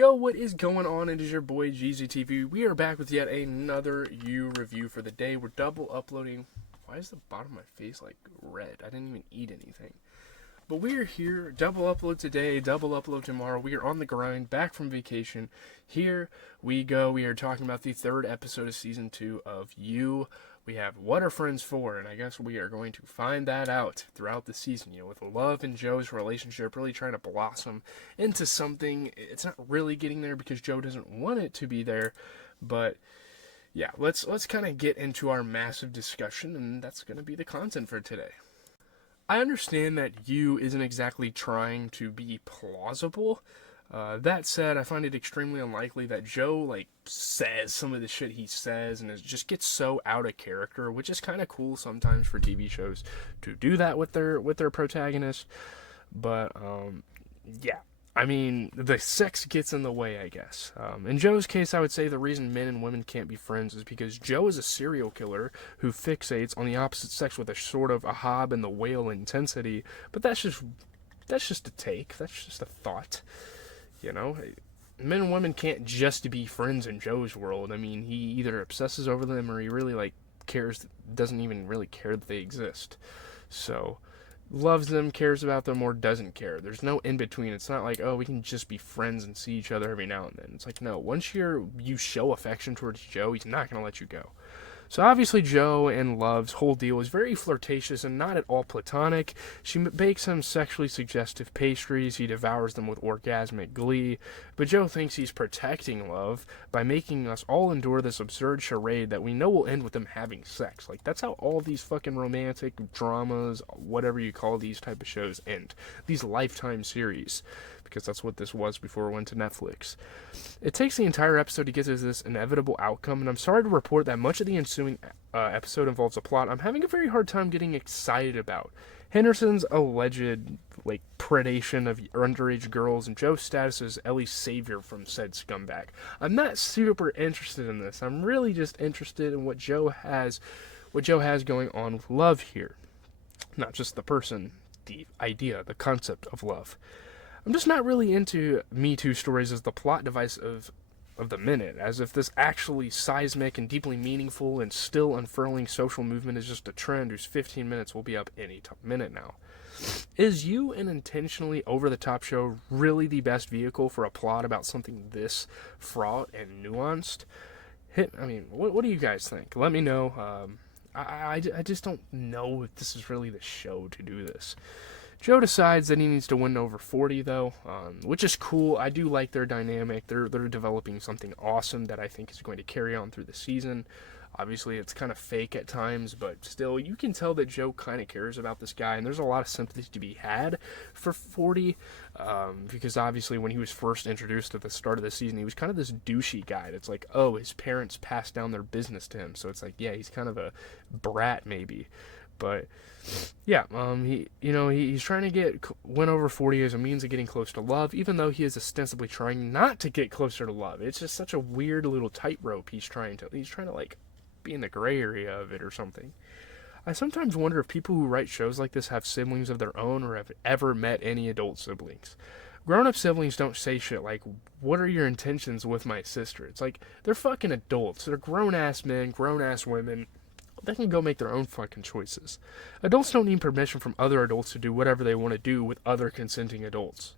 Yo, what is going on? It is your boy GZTV. We are back with yet another U review for the day. We're double uploading. Why is the bottom of my face like red? I didn't even eat anything. But we are here, double upload today, double upload tomorrow. We are on the grind, back from vacation. Here we go. We are talking about the third episode of season 2 of You. We have What Are Friends For? And I guess we are going to find that out throughout the season, with Love and Joe's relationship really trying to blossom into something. It's not really getting there because Joe doesn't want it to be there, but yeah, let's kind of get into our massive discussion, and that's going to be the content for today. I understand that You isn't exactly trying to be plausible. That said, I find it extremely unlikely that Joe, says some of the shit he says and it just gets so out of character, which is kind of cool sometimes for TV shows to do that with their protagonist. But, yeah. I mean, the sex gets in the way, I guess. In Joe's case, I would say the reason men and women can't be friends is because Joe is a serial killer who fixates on the opposite sex with a sort of a Hob and the whale intensity. But that's just a take. That's just a thought. Men and women can't just be friends in Joe's world. I mean, he either obsesses over them or he really cares, doesn't even really care that they exist. So, loves them, cares about them, or doesn't care. There's no in between. It's not like, oh, we can just be friends and see each other every now and then. It's like, no, once you show affection towards Joe, he's not going to let you go. So obviously Joe and Love's whole deal is very flirtatious and not at all platonic. She bakes him sexually suggestive pastries. He devours them with orgasmic glee. But Joe thinks he's protecting Love by making us all endure this absurd charade that we know will end with them having sex. That's how all these fucking romantic dramas, whatever you call these type of shows, end. These Lifetime series. Because that's what this was before it went to Netflix. It takes the entire episode to get to this inevitable outcome, and I'm sorry to report that much of the ensuing episode involves a plot I'm having a very hard time getting excited about. Henderson's alleged, predation of underage girls, and Joe's status as Ellie's savior from said scumbag. I'm not super interested in this. I'm really just interested in what Joe has going on with Love here. Not just the person, the idea, the concept of love. I'm just not really into Me Too stories as the plot device of the minute, as if this actually seismic and deeply meaningful and still unfurling social movement is just a trend whose 15 minutes will be up any minute now. Is You, an intentionally over-the-top show, really the best vehicle for a plot about something this fraught and nuanced? What do you guys think? Let me know. I just don't know if this is really the show to do this. Joe decides that he needs to win over 40, though, which is cool. I do like their dynamic. They're developing something awesome that I think is going to carry on through the season. Obviously, it's kind of fake at times, but still, you can tell that Joe kind of cares about this guy, and there's a lot of sympathy to be had for 40, because obviously when he was first introduced at the start of the season, he was kind of this douchey guy. It's like, oh, his parents passed down their business to him, so it's like, yeah, he's kind of a brat, maybe. But yeah, he's trying to win over 40 as a means of getting close to Love, even though he is ostensibly trying not to get closer to Love. It's just such a weird little tightrope he's trying to be in the gray area of it or something. I sometimes wonder if people who write shows like this have siblings of their own or have ever met any adult siblings. Grown-up siblings don't say shit like, what are your intentions with my sister? It's like, they're fucking adults. They're grown-ass men, grown-ass women. They can go make their own fucking choices. Adults don't need permission from other adults to do whatever they want to do with other consenting adults.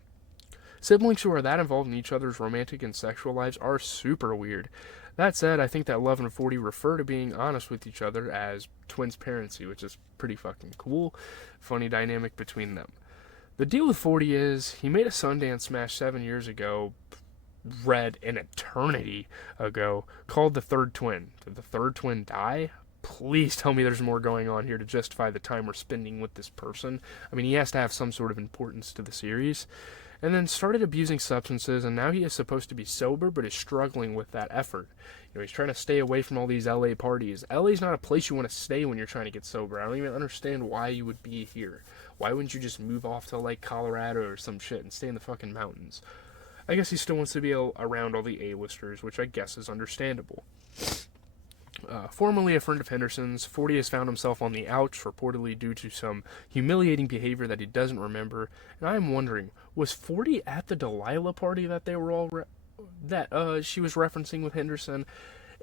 Siblings who are that involved in each other's romantic and sexual lives are super weird. That said, I think that Love and 40 refer to being honest with each other as twins parency, which is pretty fucking cool. Funny dynamic between them. The deal with 40 is, he made a Sundance smash 7 years ago, read an eternity ago, called The Third Twin. Did the third twin die? Please tell me there's more going on here to justify the time we're spending with this person. I mean, he has to have some sort of importance to the series. And then started abusing substances, and now he is supposed to be sober, but is struggling with that effort. He's trying to stay away from all these LA parties. LA's not a place you want to stay when you're trying to get sober. I don't even understand why you would be here. Why wouldn't you just move off to, Colorado or some shit and stay in the fucking mountains? I guess he still wants to be around all the A-listers, which I guess is understandable. Formerly a friend of Henderson's, 40 has found himself on the ouch, reportedly due to some humiliating behavior that he doesn't remember, and I am wondering, was 40 at the Delilah party that they were all that she was referencing with Henderson,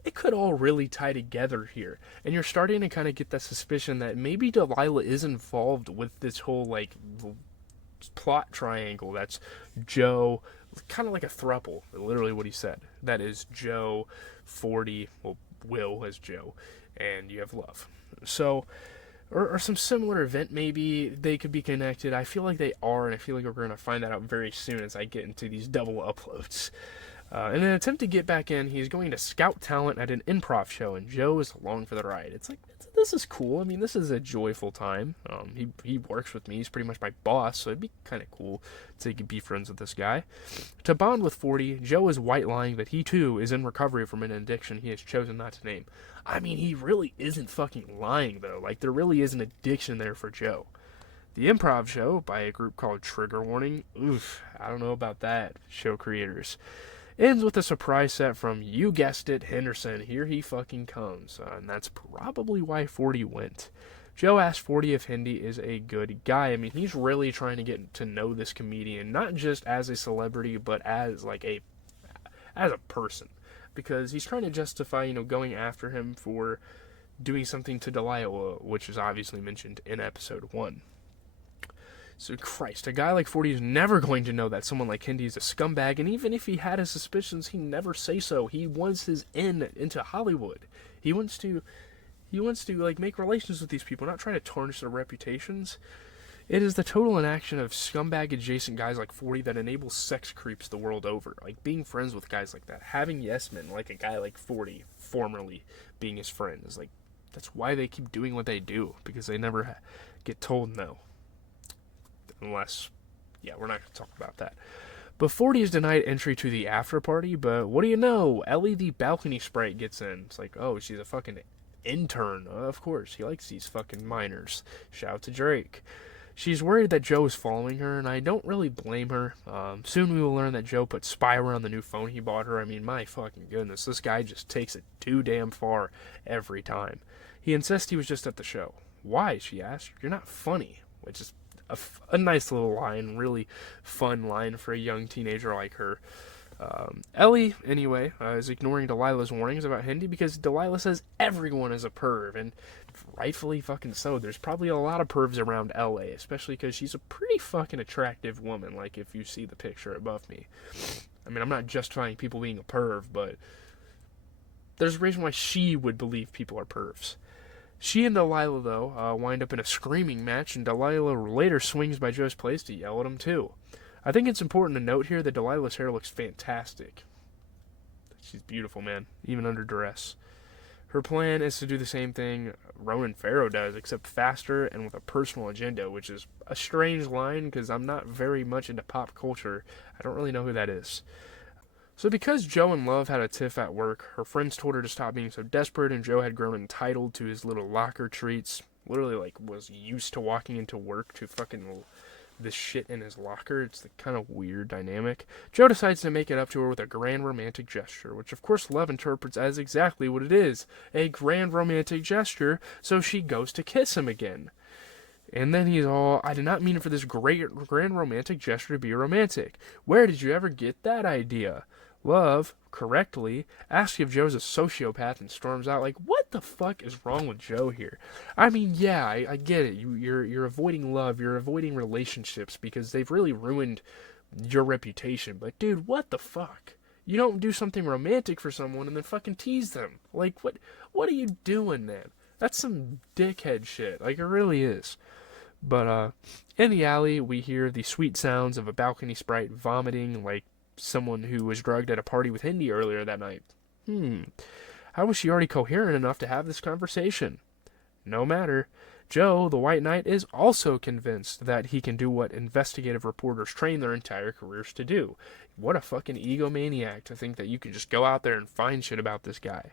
it could all really tie together here. And you're starting to kind of get that suspicion that maybe Delilah is involved with this whole, like, plot triangle that's Joe, kind of like a throuple, literally what he said. That is Joe, 40, well, Will as Joe, and you have Love. So, or some similar event, maybe they could be connected. I feel like they are, and I feel like we're going to find that out very soon as I get into these double uploads. In an attempt to get back in, he's going to scout talent at an improv show, and Joe is along for the ride. It's like, this is cool. I mean, this is a joyful time. He works with me. He's pretty much my boss, so it'd be kind of cool to be friends with this guy. To bond with 40, Joe is white-lying that he, too, is in recovery from an addiction he has chosen not to name. I mean, he really isn't fucking lying, though. Like, there really is an addiction there for Joe. The improv show, by a group called Trigger Warning, oof, I don't know about that, show creators, ends with a surprise set from, you guessed it, Henderson. Here he fucking comes. And that's probably why 40 went. Joe asked 40 if Hendy is a good guy. I mean, he's really trying to get to know this comedian, not just as a celebrity, but as as a person. Because he's trying to justify, going after him for doing something to Delilah, which is obviously mentioned in episode 1. So, Christ, a guy like 40 is never going to know that someone like Hendy is a scumbag, and even if he had his suspicions, he'd never say so. He wants his into Hollywood. He wants to make relations with these people, not try to tarnish their reputations. It is the total inaction of scumbag-adjacent guys like 40 that enables sex creeps the world over. Like, being friends with guys like that, having yes men, like a guy like 40, formerly being his friend, is like, that's why they keep doing what they do, because they never get told no. Unless, we're not going to talk about that. But 40 is denied entry to the after party, but what do you know? Ellie, the balcony sprite, gets in. It's like, oh, she's a fucking intern. Of course, he likes these fucking minors. Shout out to Drake. She's worried that Joe is following her, and I don't really blame her. Soon we will learn that Joe put spyware on the new phone he bought her. I mean, my fucking goodness, this guy just takes it too damn far every time. He insists he was just at the show. Why, she asked. You're not funny, which is a nice little line, really fun line for a young teenager like her. Ellie, anyway, is ignoring Delilah's warnings about Hendy because Delilah says everyone is a perv, and rightfully fucking so. There's probably a lot of pervs around LA, especially because she's a pretty fucking attractive woman, like if you see the picture above me. I mean, I'm not justifying people being a perv, but there's a reason why she would believe people are pervs. She and Delilah, though, wind up in a screaming match, and Delilah later swings by Joe's place to yell at him, too. I think it's important to note here that Delilah's hair looks fantastic. She's beautiful, man, even under duress. Her plan is to do the same thing Ronan Farrow does, except faster and with a personal agenda, which is a strange line because I'm not very much into pop culture. I don't really know who that is. So because Joe and Love had a tiff at work, her friends told her to stop being so desperate, and Joe had grown entitled to his little locker treats. Literally, was used to walking into work to fucking this shit in his locker. It's the kind of weird dynamic. Joe decides to make it up to her with a grand romantic gesture, which of course Love interprets as exactly what it is, a grand romantic gesture, so she goes to kiss him again. And then he's all, I did not mean for this grand romantic gesture to be romantic. Where did you ever get that idea? Love, correctly, asks if Joe's a sociopath and storms out like, what the fuck is wrong with Joe here? I mean, yeah, I get it. You're avoiding love. You're avoiding relationships because they've really ruined your reputation. But, dude, what the fuck? You don't do something romantic for someone and then fucking tease them. Like, what are you doing, man? That's some dickhead shit. Like, it really is. But, in the alley, we hear the sweet sounds of a balcony sprite vomiting like someone who was drugged at a party with Hendy earlier that night. How was she already coherent enough to have this conversation? No matter. Joe, the White Knight, is also convinced that he can do what investigative reporters train their entire careers to do. What a fucking egomaniac to think that you can just go out there and find shit about this guy.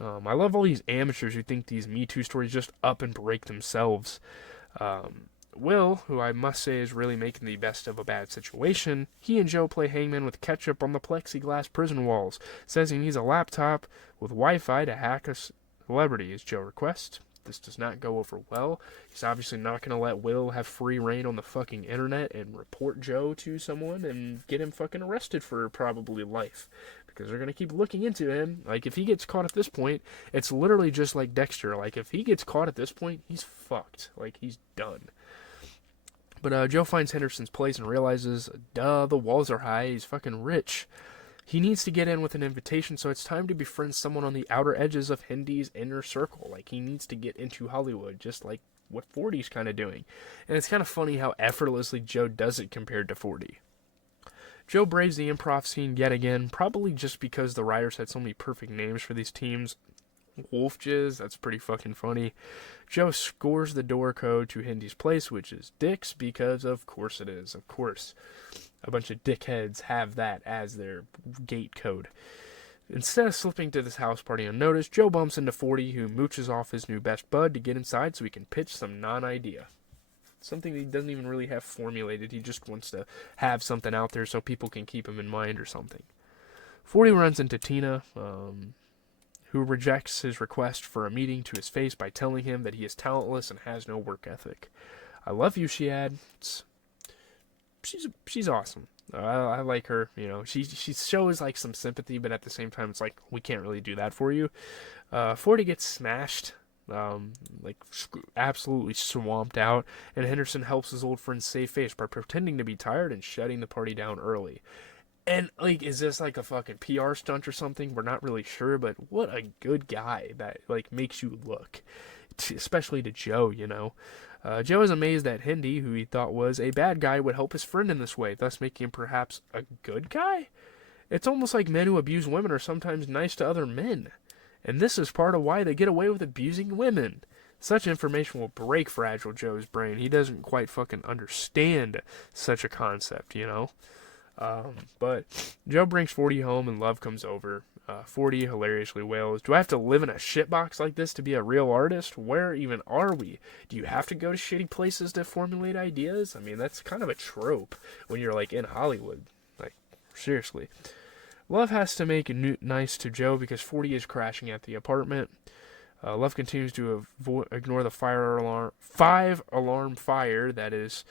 I love all these amateurs who think these Me Too stories just up and break themselves. Will, who I must say is really making the best of a bad situation, he and Joe play hangman with ketchup on the plexiglass prison walls, says he needs a laptop with Wi-Fi to hack a celebrity, as Joe requests. this does not go over well. He's obviously not going to let Will have free reign on the fucking internet and report Joe to someone and get him fucking arrested for probably life. Because they're going to keep looking into him. Like, if he gets caught at this point, it's literally just like Dexter. Like, if he gets caught at this point, he's fucked. Like, he's done. But Joe finds Henderson's place and realizes, duh, the walls are high, he's fucking rich. He needs to get in with an invitation, so it's time to befriend someone on the outer edges of Hendy's inner circle. Like, he needs to get into Hollywood, just like what 40's kind of doing. And it's kind of funny how effortlessly Joe does it compared to 40. Joe braves the improv scene yet again, probably just because the writers had so many perfect names for these teams. Wolf Jizz, that's pretty fucking funny. Joe scores the door code to Hendy's place, which is Dick's, because of course it is. Of course. A bunch of dickheads have that as their gate code. Instead of slipping to this house party unnoticed, Joe bumps into 40, who mooches off his new best bud to get inside so he can pitch some non-idea. Something he doesn't even really have formulated. He just wants to have something out there so people can keep him in mind or something. 40 runs into Tina, who rejects his request for a meeting to his face by telling him that he is talentless and has no work ethic. I love you, she adds. She's awesome. I like her. You know, she shows like some sympathy, but at the same time, it's like we can't really do that for you. 40 gets smashed, absolutely swamped out, and Henderson helps his old friend save face by pretending to be tired and shutting the party down early. And like, is this like a fucking PR stunt or something? We're not really sure, but what a good guy that like makes you look, especially to Joe. You know. Joe is amazed that Hendy, who he thought was a bad guy, would help his friend in this way, thus making him perhaps a good guy? It's almost like men who abuse women are sometimes nice to other men. And this is part of why they get away with abusing women. Such information will break Fragile Joe's brain. He doesn't quite fucking understand such a concept, you know? But Joe brings 40 home and Love comes over. 40 hilariously wails, "Do I have to live in a shitbox like this to be a real artist? Where even are we? Do you have to go to shitty places to formulate ideas?" I mean, that's kind of a trope when you're like in Hollywood. Like, seriously. Love has to make it nice to Joe because 40 is crashing at the apartment. Love continues to ignore the 5-alarm fire that is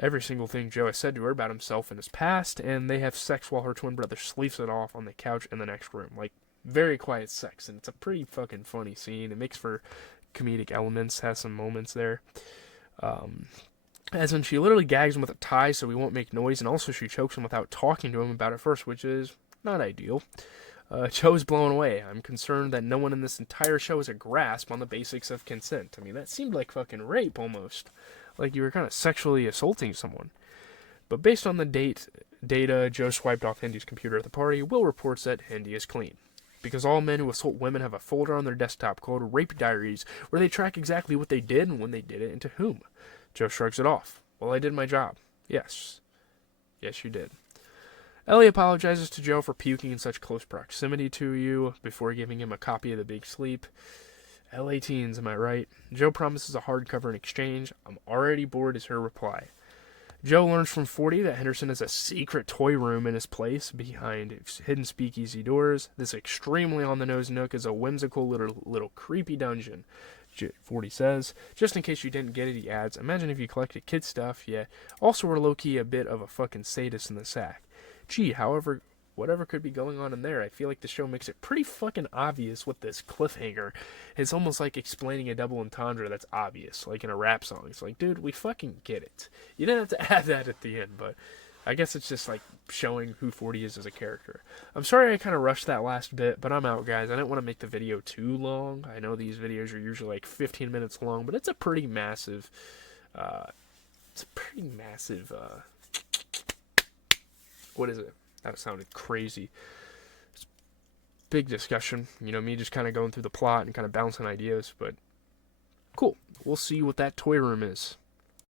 every single thing Joe has said to her about himself in his past, and they have sex while her twin brother sleeps it off on the couch in the next room. Like, very quiet sex, and it's a pretty fucking funny scene. It makes for comedic elements, has some moments there. As in, she literally gags him with a tie so he won't make noise, and also she chokes him without talking to him about it first, which is not ideal. Joe's blown away. I'm concerned that no one in this entire show has a grasp on the basics of consent. I mean, that seemed like fucking rape, almost. Like you were kind of sexually assaulting someone. But based on the data Joe swiped off Hendy's computer at the party, Will reports that Hendy is clean. Because all men who assault women have a folder on their desktop called Rape Diaries, where they track exactly what they did and when they did it and to whom. Joe shrugs it off. "Well, I did my job." Yes. Yes, you did. Ellie apologizes to Joe for puking in such close proximity to you before giving him a copy of The Big Sleep. LA teens, am I right? Joe promises a hardcover in exchange. "I'm already bored," is her reply. Joe learns from 40 that Henderson has a secret toy room in his place behind hidden speakeasy doors. This extremely on-the-nose nook is a whimsical little creepy dungeon. 40 says, "Just in case you didn't get it," he adds, "imagine if you collected kid stuff, yet also were low-key a bit of a fucking sadist in the sack. Gee, however, whatever could be going on in there, I feel like the show makes it pretty fucking obvious with this cliffhanger. It's almost like explaining a double entendre that's obvious, like in a rap song. It's like, dude, we fucking get it. You didn't have to add that at the end, but I guess it's just like showing who 40 is as a character. I'm sorry I kind of rushed that last bit, but I'm out, guys. I didn't want to make the video too long. I know these videos are usually like 15 minutes long, but it's a pretty massive, what is it? That sounded crazy. It's big discussion. You know, me just kind of going through the plot and kind of bouncing ideas, but cool. We'll see what that toy room is.